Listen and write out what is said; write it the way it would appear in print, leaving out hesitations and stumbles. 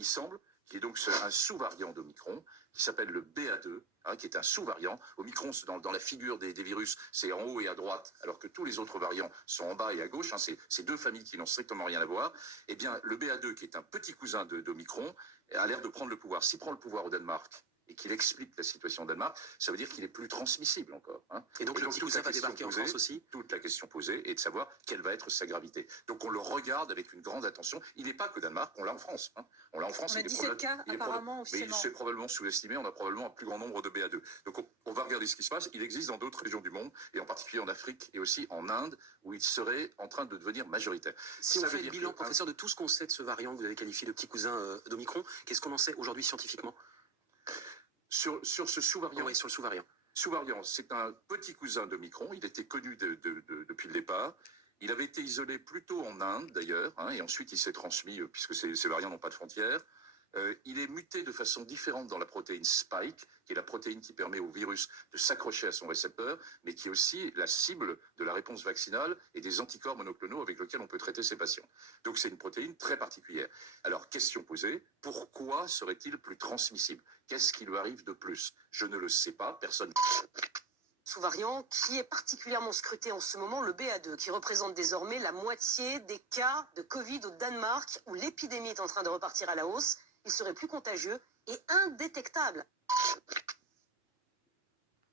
il semble qu'il y ait donc un sous-variant d'Omicron qui s'appelle le BA2, qui est un sous-variant. Omicron, dans la figure des virus, c'est en haut et à droite, alors que tous les autres variants sont en bas et à gauche. C'est deux familles qui n'ont strictement rien à voir. Eh bien, le BA2, qui est un petit cousin d'Omicron, a l'air de prendre le pouvoir. S'il prend le pouvoir au Danemark et qu'il explique la situation au Danemark, ça veut dire qu'il est plus transmissible encore. Et donc le petit cousin va débarquer en France aussi. Toute la question posée est de savoir quelle va être sa gravité. Donc on le regarde avec une grande attention. Il n'est pas que Danemark, on l'a en France. On l'a en France. On a 17 cas apparemment officiellement. Mais c'est probablement sous-estimé, on a probablement un plus grand nombre de BA2. Donc on va regarder ce qui se passe. Il existe dans d'autres régions du monde, et en particulier en Afrique et aussi en Inde, où il serait en train de devenir majoritaire. Si on fait le bilan, professeur, de tout ce qu'on sait de ce variant que vous avez qualifié de petit cousin d'Omicron, qu'est-ce qu'on en sait aujourd'hui scientifiquement ? Sur ce sous-variant. Oui, sur le sous-variant. Sous-variant, c'est un petit cousin d'Omicron. Il était connu depuis le départ. Il avait été isolé plutôt en Inde, d'ailleurs, et ensuite il s'est transmis, puisque ces variants n'ont pas de frontières. Il est muté de façon différente dans la protéine Spike, qui est la protéine qui permet au virus de s'accrocher à son récepteur, mais qui est aussi la cible de la réponse vaccinale et des anticorps monoclonaux avec lesquels on peut traiter ces patients. Donc c'est une protéine très particulière. Alors, question posée, pourquoi serait-il plus transmissible? Qu'est-ce qui lui arrive de plus? Je ne le sais pas, personne... Sous-variant qui est particulièrement scruté en ce moment, le BA2, qui représente désormais la moitié des cas de Covid au Danemark, où l'épidémie est en train de repartir à la hausse. Il serait plus contagieux et indétectable.